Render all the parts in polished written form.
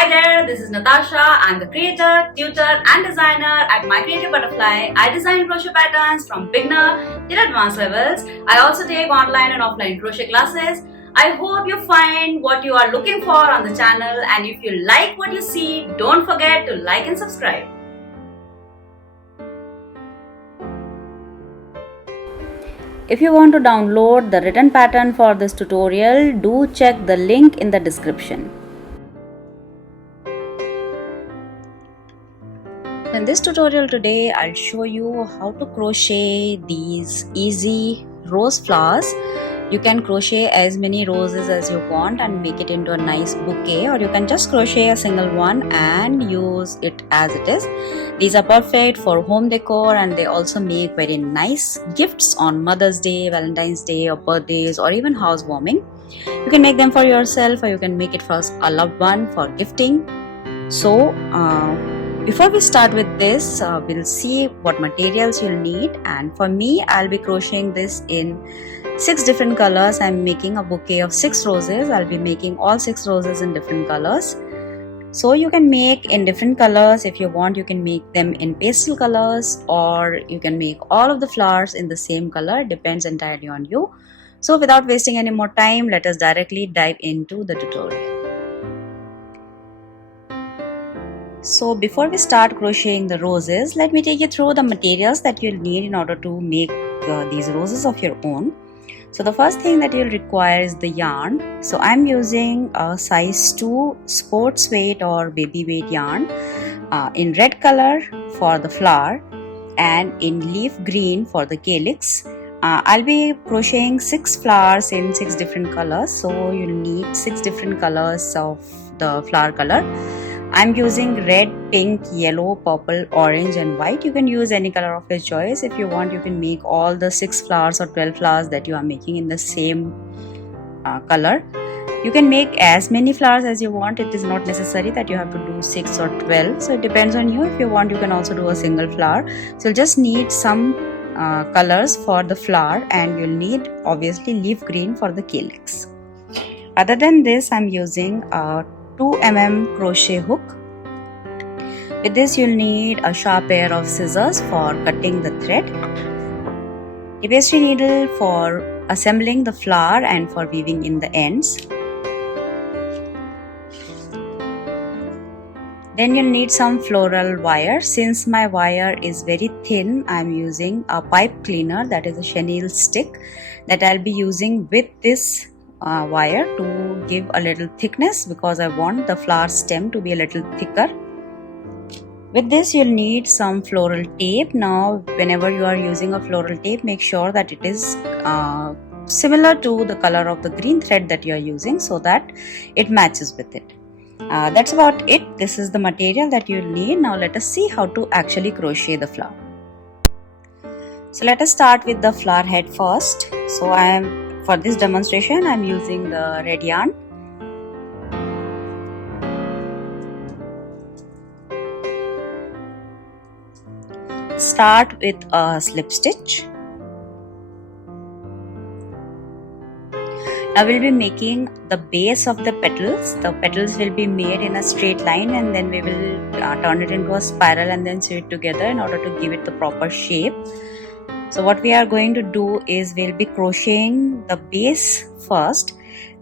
Hi there, this is Natasha. I'm the creator, tutor and designer at My Creative Butterfly. I design crochet patterns from beginner till advanced levels. I also take online and offline crochet classes. I hope you find what you are looking for on the channel, and if you like what you see, don't forget to like and subscribe. If you want to download the written pattern for this tutorial, do check the link in the description. In this tutorial today, I'll show you how to crochet these easy rose flowers. You can crochet as many roses as you want and make it into a nice bouquet, or you can just crochet a single one and use it as it is. These are perfect for home decor, and they also make very nice gifts on Mother's Day, Valentine's Day, or birthdays, or even housewarming. You can make them for yourself, or you can make it for a loved one for gifting. So before we start with this, we'll see what materials you'll need. And for me, I'll be crocheting this in 6 different colors. I'm making a bouquet of 6 roses. I'll be making all 6 roses in different colors. So you can make in different colors. If you want, you can make them in pastel colors, or you can make all of the flowers in the same color. Depends entirely on you. So without wasting any more time, let us directly dive into the tutorial. So before we start crocheting the roses, let me take you through the materials that you'll need in order to make these roses of your own. So the first thing that you'll require is the yarn. So I'm using a size 2 sports weight or baby weight yarn in red color for the flower and in leaf green for the calyx. I'll be crocheting 6 flowers in 6 different colors, so you'll need 6 different colors of the flower color. I'm using red, pink, yellow, purple, orange and white. You can use any color of your choice. If you want, you can make all the 6 flowers or 12 flowers that you are making in the same color. You can make as many flowers as you want. It is not necessary that you have to do 6 or 12. So it depends on you. If you want, you can also do a single flower. So you'll just need some colors for the flower, and you'll need obviously leaf green for the calyx. Other than this, I'm using a 2 mm crochet hook. With this, you'll need a sharp pair of scissors for cutting the thread, a pastry needle for assembling the flower and for weaving in the ends. Then you'll need some floral wire. Since my wire is very thin, I'm using a pipe cleaner, that is a chenille stick, that I'll be using with this wire to give a little thickness, because I want the flower stem to be a little thicker. With this, you'll need some floral tape. Now whenever you are using a floral tape, make sure that it is similar to the color of the green thread that you are using, so that it matches with it. That's about it. This is the material that you'll need. Now let us see how to actually crochet the flower. So let us start with the flower head first. So for this demonstration, I'm using the red yarn. Start with a slip stitch. Now we'll be making the base of the petals. The petals will be made in a straight line, and then we will turn it into a spiral and then sew it together in order to give it the proper shape. So what we are going to do is we'll be crocheting the base first,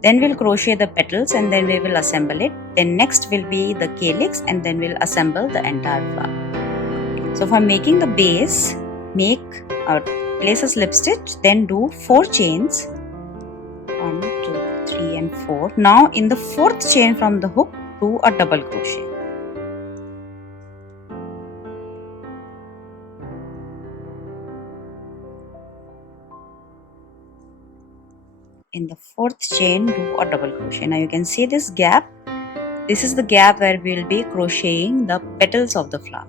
then we'll crochet the petals, and then we will assemble it. Then next will be the calyx, and then we'll assemble the entire flower. So for making the base, place a slip stitch, then do 4 chains. 1, 2, 3 and 4. Now in the 4th chain from the hook, do a double crochet. In the 4th chain, do a double crochet. Now you can see this gap. This is the gap where we will be crocheting the petals of the flower.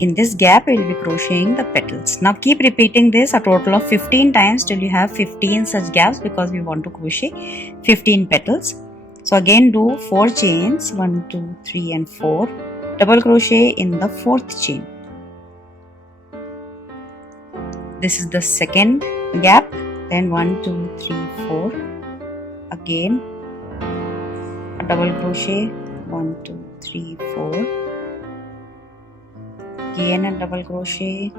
In this gap, we will be crocheting the petals. Now keep repeating this a total of 15 times till you have 15 such gaps, because we want to crochet 15 petals. So again, do 4 chains, 1, 2, 3 and 4. Double crochet in the 4th chain. This is the 2nd gap. Then 1, 2, 3, 4. Again a double crochet 1 2 3 4, again a double crochet,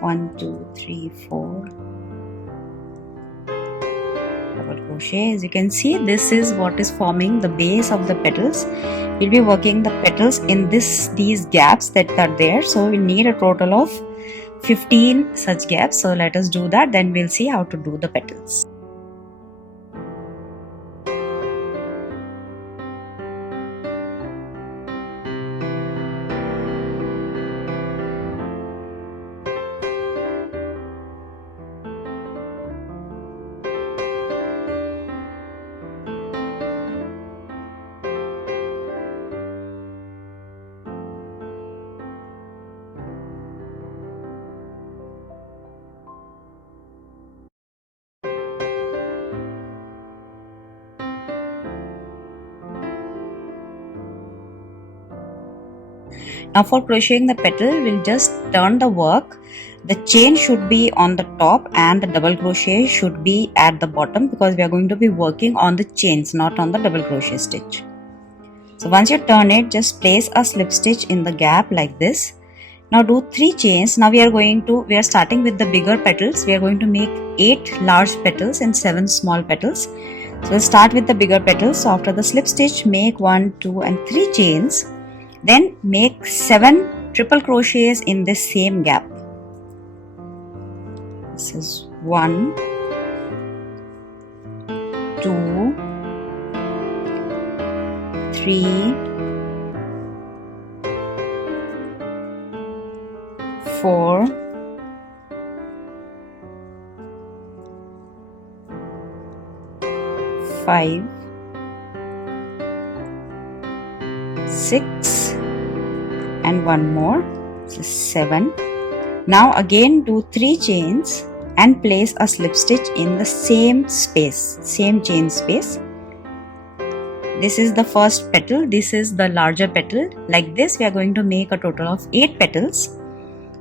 1 2 3 4, double crochet. As you can see, this is what is forming the base of the petals. We'll be working the petals in these gaps that are there, so we need a total of 15 such gaps. So let us do that, then we'll see how to do the petals. Now for crocheting the petal, we'll just turn the work. The chain should be on the top and the double crochet should be at the bottom, because we are going to be working on the chains, not on the double crochet stitch. So once you turn it, just place a slip stitch in the gap like this. Now do 3 chains. Now we are starting with the bigger petals. We are going to make 8 large petals and 7 small petals. So we'll start with the bigger petals. So after the slip stitch, make 1, 2 and 3 chains. Then make 7 triple crochets in this same gap. This is 1, 2, 3, 4, 5, 6 and one more, so 7. Now again do 3 chains and place a slip stitch in the same space, same chain space. This is the first petal, this is the larger petal. Like this we are going to make a total of 8 petals.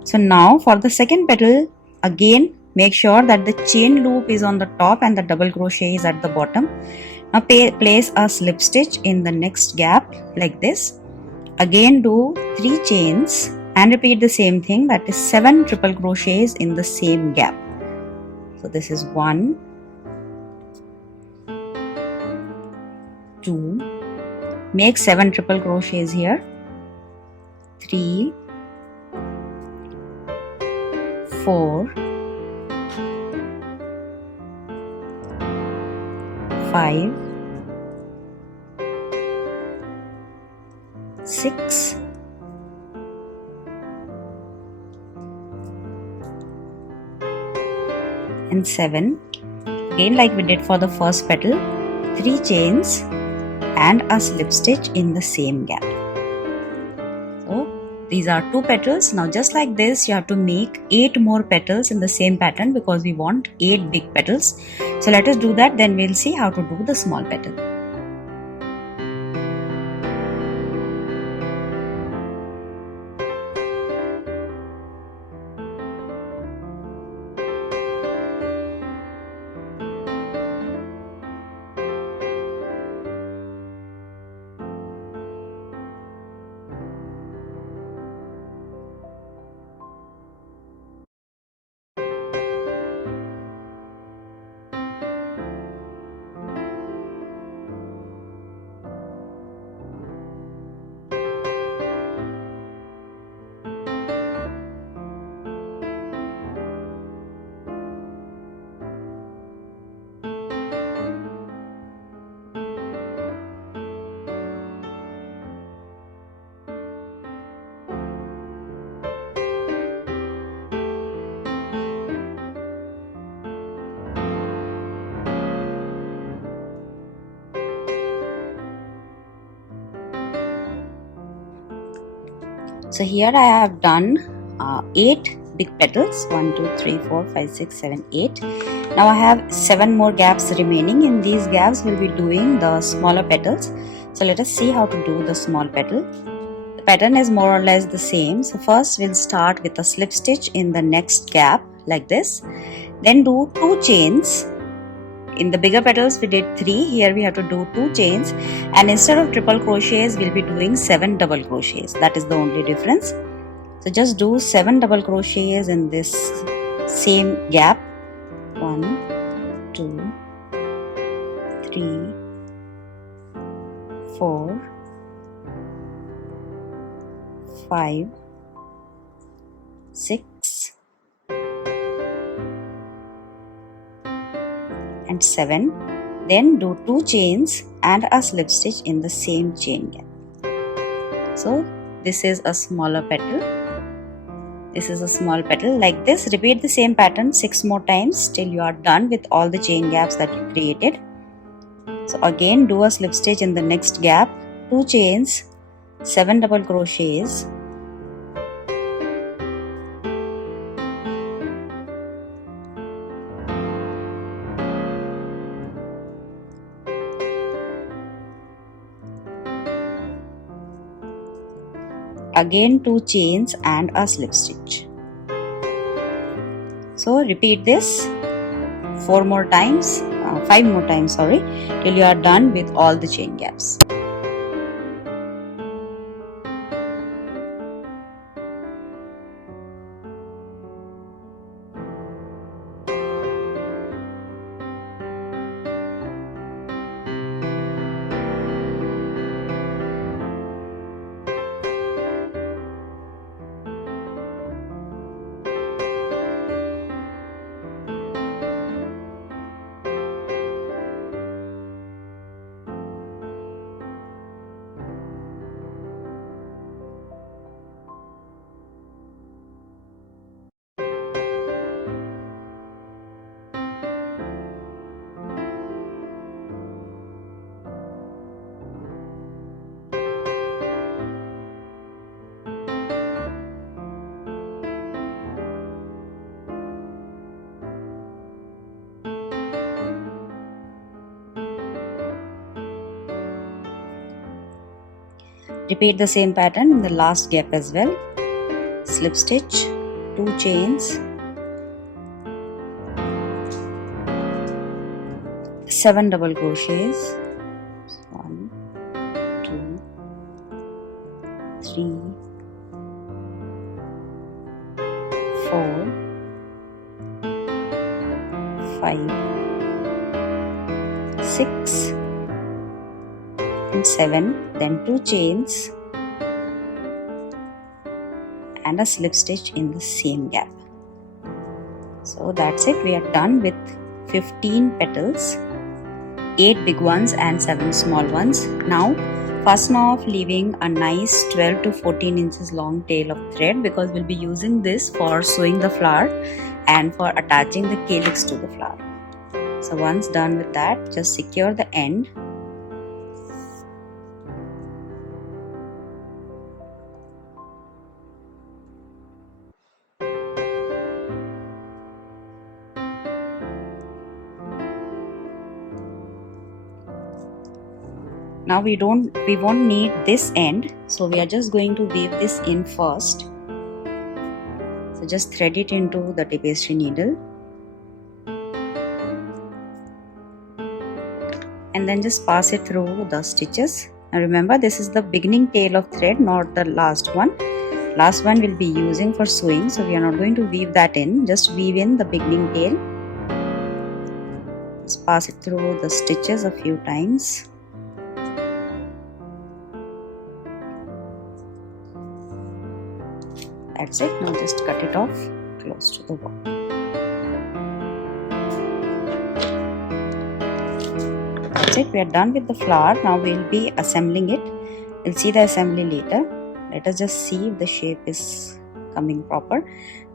So now for the second petal, again make sure that the chain loop is on the top and the double crochet is at the bottom. Now place a slip stitch in the next gap like this. Again do 3 chains and repeat the same thing, that is 7 triple crochets in the same gap. So this is 1, 2, make 7 triple crochets here, 3, 4, 5, 6, and 7. Again like we did for the first petal, 3 chains and a slip stitch in the same gap. So these are 2 petals. Now just like this you have to make 8 more petals in the same pattern, because we want 8 big petals. So let us do that, then we'll see how to do the small petal. So here I have done 8 big petals, 1, 2, 3, 4, 5, 6, 7, 8. Now I have 7 more gaps remaining. In these gaps we'll be doing the smaller petals. So let us see how to do the small petal. The pattern is more or less the same. So first we'll start with a slip stitch in the next gap like this. Then do 2 chains in the bigger petals we did 3, here we have to do 2 chains, and instead of triple crochets we'll be doing 7 double crochets. That is the only difference. So just do 7 double crochets in this same gap. 1, 2, 3, 4, 5, 6 and 7. Then do 2 chains and a slip stitch in the same chain gap. So this is a smaller petal. This is a small petal. Like this, repeat the same pattern 6 more times till you are done with all the chain gaps that you created. So again, do a slip stitch in the next gap, 2 chains, 7 double crochets, again 2 chains and a slip stitch. So repeat this 5 more times, till you are done with all the chain gaps. Repeat the same pattern in the last gap as well. Slip stitch, 2 chains, 7 double crochets, 1, 2, 3, 4, 5, 6 and 7, then 2 chains and a slip stitch in the same gap. So that's it, we are done with 15 petals, 8 big ones and 7 small ones. Now fasten off, leaving a nice 12 to 14 inches long tail of thread, because we'll be using this for sewing the flower and for attaching the calyx to the flower. So once done with that, just secure the end. Now we won't need this end, so we are just going to weave this in first. So just thread it into the tapestry needle and then just pass it through the stitches. Now remember, this is the beginning tail of thread, not the last one. Last one we'll be using for sewing, so we are not going to weave that in, just weave in the beginning tail. Just pass it through the stitches a few times. That's it. Now just cut it off close to the wall. That's it. We are done with the flower. Now we will be assembling it. We'll see the assembly later. Let us just see if the shape is coming proper.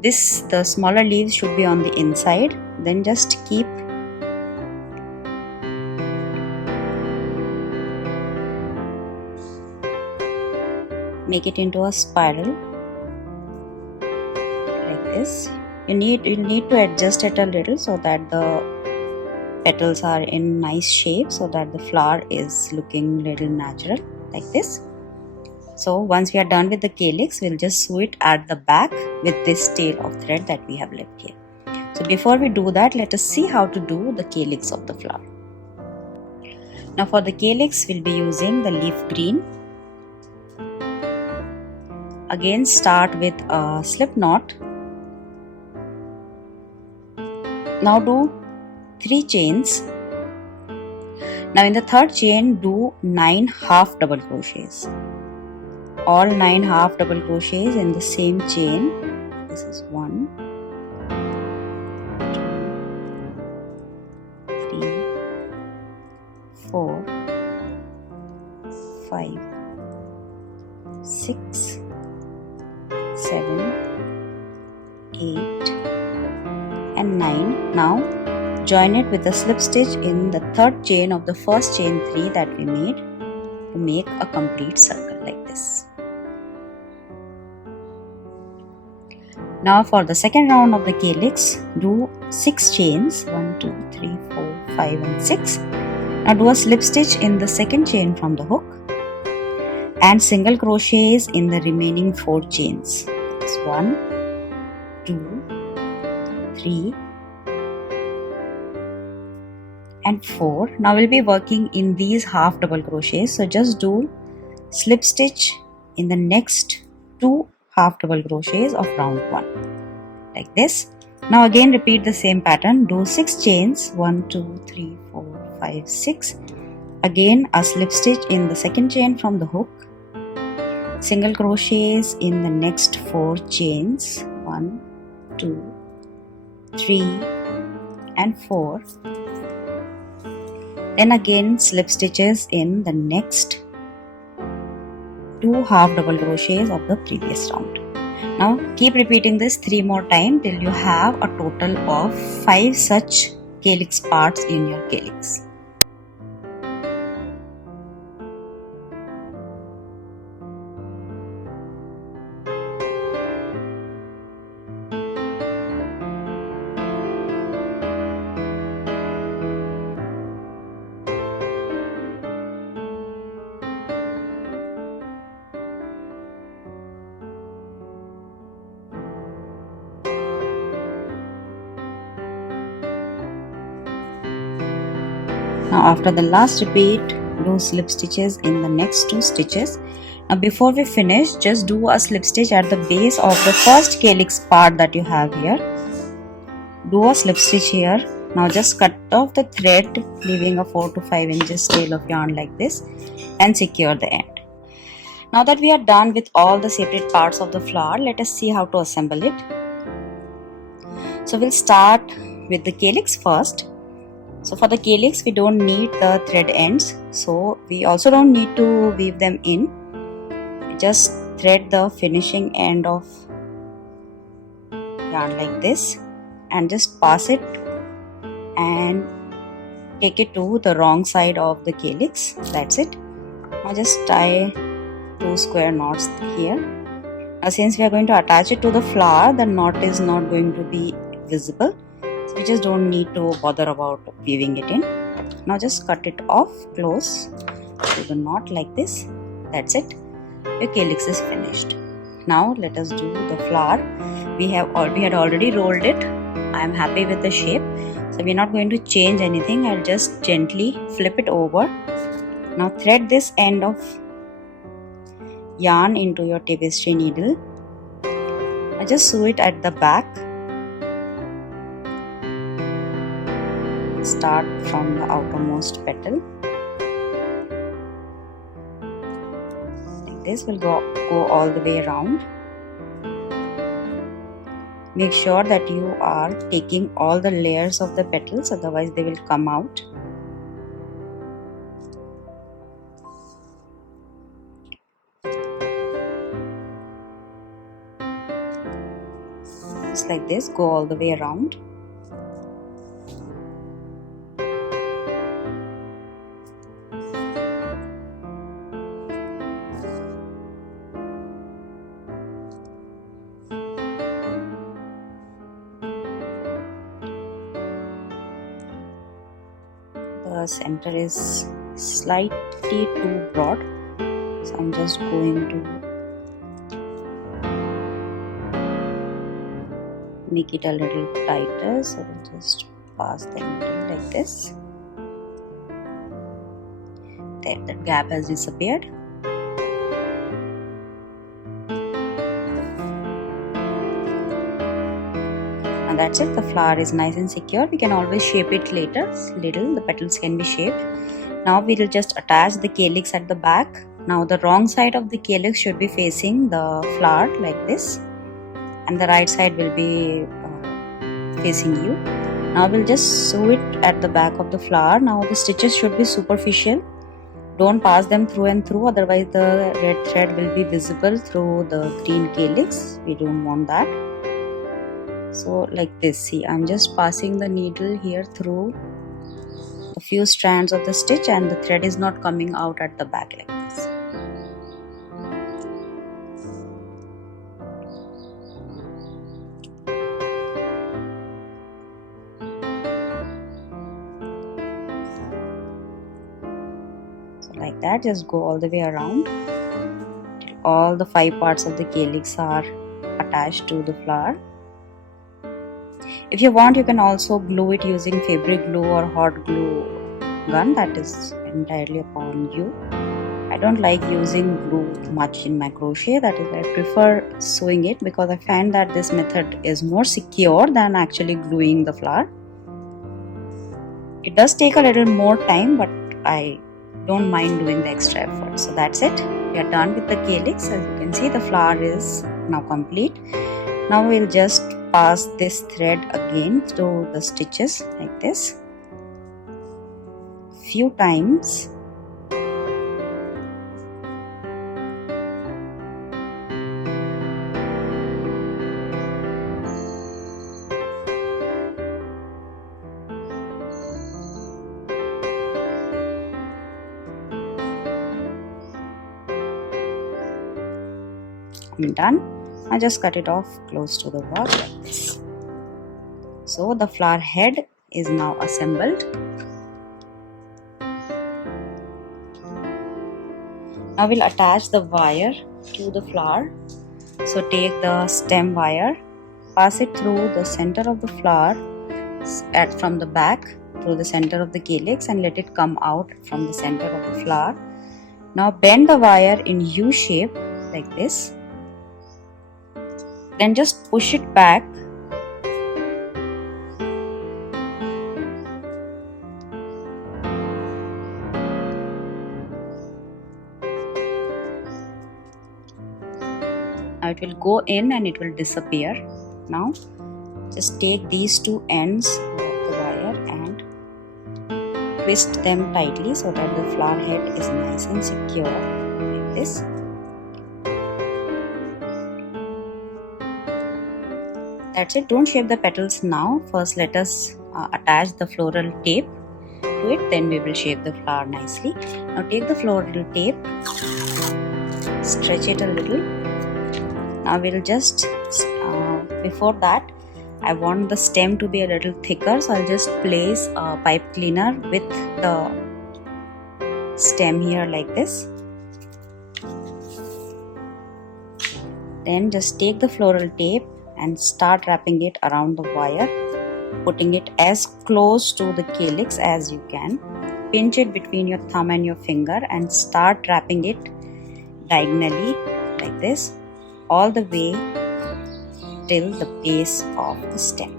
The smaller leaves should be on the inside. Then just make it into a spiral. This you'll need to adjust it a little so that the petals are in nice shape, so that the flower is looking little natural, like this. So once we are done with the calyx, we'll just sew it at the back with this tail of thread that we have left here. So before we do that, let us see how to do the calyx of the flower. Now for the calyx, we'll be using the leaf green. Again, start with a slip knot. Now do 3 chains. Now in the third chain, do 9 half double crochets. All 9 half double crochets in the same chain. This is 1, 2, 3, 4, 5, 6, 7, 8 and 9. Now join it with a slip stitch in the third chain of the first chain 3 that we made to make a complete circle like this. Now for the second round of the calyx, do 6 chains, 1, 2, 3, 4, 5 and 6. Now do a slip stitch in the second chain from the hook and single crochets in the remaining 4 chains. That's 1, 2, 3 and 4. Now we'll be working in these half double crochets, so just do slip stitch in the next 2 half double crochets of round 1 like this. Now again repeat the same pattern, do 6 chains, 1, 2, 3, 4, 5, 6. Again a slip stitch in the second chain from the hook, single crochets in the next 4 chains, 1, 2, 3 and 4. Then again slip stitches in the next 2 half double crochets of the previous round. Now keep repeating this 3 more times till you have a total of 5 such calyx parts in your calyx. Now after the last repeat, do slip stitches in the next 2 stitches. Now before we finish, just do a slip stitch at the base of the first calyx part that you have here. Do a slip stitch here. Now just cut off the thread, leaving a 4 to 5 inches tail of yarn like this and secure the end. Now that we are done with all the separate parts of the flower, let us see how to assemble it. So we'll start with the calyx first. So for the calyx, we don't need the thread ends, so we also don't need to weave them in. We just thread the finishing end of yarn like this and just pass it and take it to the wrong side of the calyx. That's it. Now just tie 2 square knots here. Now since we are going to attach it to the flower, the knot is not going to be visible. We just don't need to bother about weaving it in. Now just cut it off close to the knot like this. That's it. Your calyx is finished. Now let us do the flower. We had already rolled it. I am happy with the shape, so we're not going to change anything. I'll just gently flip it over. Now thread this end of yarn into your tapestry needle. I just sew it at the back. Start from the outermost petal. Like this, will go all the way around. Make sure that you are taking all the layers of the petals, otherwise they will come out. Just like this, go all the way around. The center is slightly too broad, so I'm just going to make it a little tighter, so we'll just pass the needle like this. There, that gap has disappeared. And that's it, the flower is nice and secure. We can always shape it later, little, the petals can be shaped. Now we will just attach the calyx at the back. Now the wrong side of the calyx should be facing the flower like this, and the right side will be facing you. Now we'll just sew it at the back of the flower. Now the stitches should be superficial. Don't pass them through and through, otherwise the red thread will be visible through the green calyx. We don't want that. So like this, see, I'm just passing the needle here through a few strands of the stitch, and the thread is not coming out at the back like this. So like that, just go all the way around till all the 5 parts of the calyx are attached to the flower. If you want, you can also glue it using fabric glue or hot glue gun. That is entirely upon you. I don't like using glue much in my crochet. That is why I prefer sewing it, because I find that this method is more secure than actually gluing the flower. It does take a little more time, but I don't mind doing the extra effort. So that's it. We are done with the calyx. As you can see, the flower is now complete. Now we'll just pass this thread again through the stitches like this few times. I'm done. I just cut it off close to the work like this. So the flower head is now assembled. Now we'll attach the wire to the flower. So take the stem wire, pass it through the center of the flower from the back through the center of the calyx, and let it come out from the center of the flower. Now bend the wire in U shape like this. Then just push it back. Now it will go in and it will disappear. Now just take these two ends of the wire and twist them tightly so that the flower head is nice and secure like this. That's it. Don't shape the petals now. First let us attach the floral tape to it, then we will shape the flower nicely. Now take the floral tape, stretch it a little. Now we'll just before that, I want the stem to be a little thicker, so I'll just place a pipe cleaner with the stem here like this. Then just take the floral tape and start wrapping it around the wire, putting it as close to the calyx as you can. Pinch it between your thumb and your finger and start wrapping it diagonally like this all the way till the base of the stem.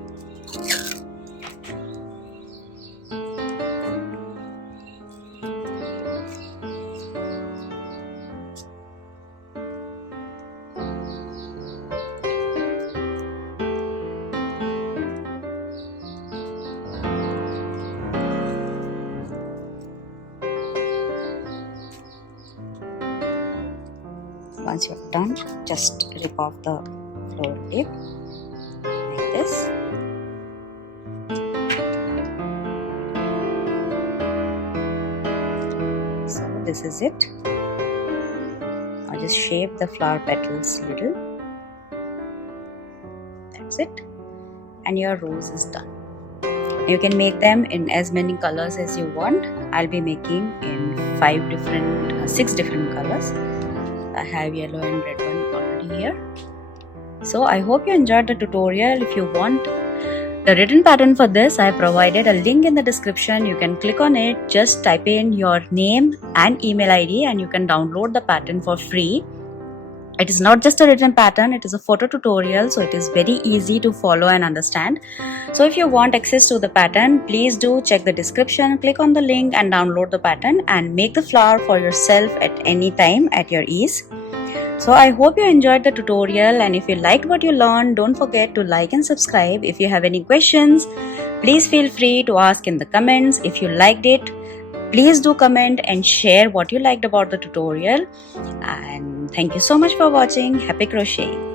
Once you're done, just rip off the floral tape like this. So this is it. Now just shape the flower petals little. That's it. And your rose is done. You can make them in as many colors as you want. I'll be making in 6 different colors. I have yellow and red one already here. So I hope you enjoyed the tutorial. If you want the written pattern for this, I have provided a link in the description. You can click on it, just type in your name and email ID and you can download the pattern for free. It is not just a written pattern, it is a photo tutorial, so it is very easy to follow and understand. So if you want access to the pattern, please do check the description, click on the link and download the pattern and make the flower for yourself at any time at your ease. So I hope you enjoyed the tutorial, and if you liked what you learned, don't forget to like and subscribe. If you have any questions, please feel free to ask in the comments. If you liked it, please do comment and share what you liked about the tutorial. And thank you so much for watching. Happy crocheting!